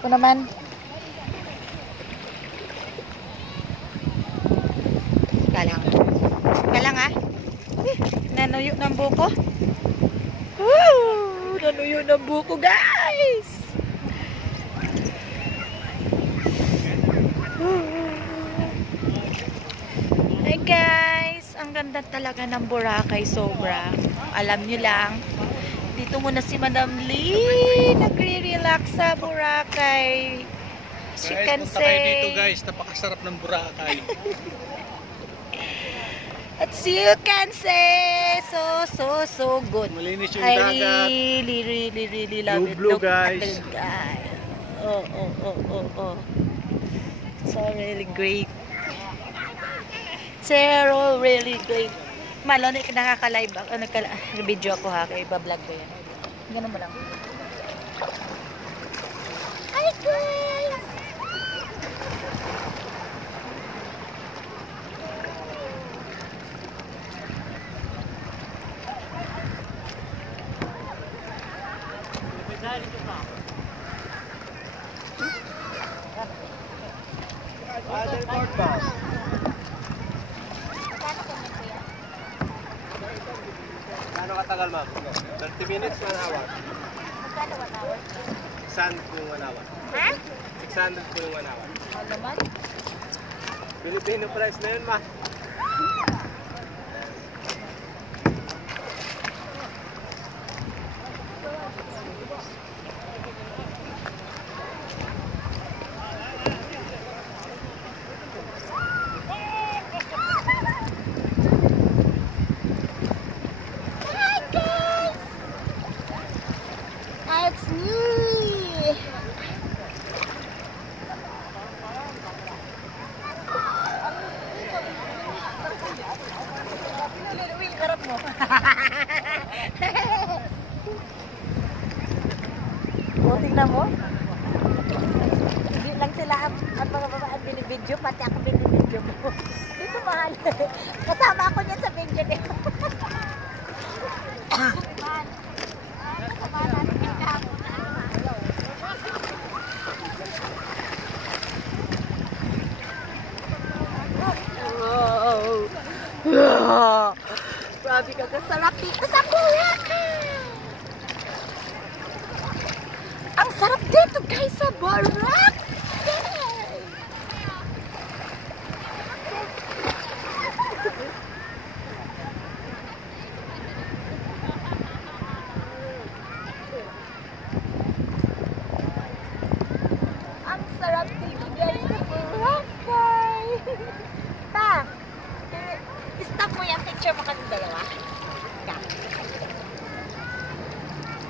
Ito naman. Kalang ha. Nanuyo ng buko. Woo! Nanuyo ng buko, guys. Hey guys, ang ganda talaga ng Boracay, sobra. Alam nyo lang, dito muna si Madam Lee nagre-relax sa Boracay. As you can Punta kayo dito say, guys, napakasarap ng Boracay. as you can say, so good. Malinis yung I dagat. really love it. Blue, Look at guys. the guy. Oh. So really great. So really great. Malone, nakaka-live ako. Nag-video ako ha. Kaya iba-vlog ko yan. Ganun mo lang. Hi guys! Airport bus. Gano'ng katagal, ma'am? 30 minutes, 1 hour. Magkano 1 hour? 600 po yung 1 hour. Ha? 600 po yung 1 hour. Ano naman? Filipino price na yun, ma. It's me! Will, karap mo. O, tingnan mo. Hindi lang sila ang mga babaan binibidyo, pati ako binibidyo mo. Dito mahal. Kasama ako niyan sa video nito. Wow! Grabe ka, kasarap dito sa Boracay! Ang sarap dito guys sa Boracay! Ang sarap dito guys sa Boracay! Ta! Stop mo yan, picture mo kami dalawa.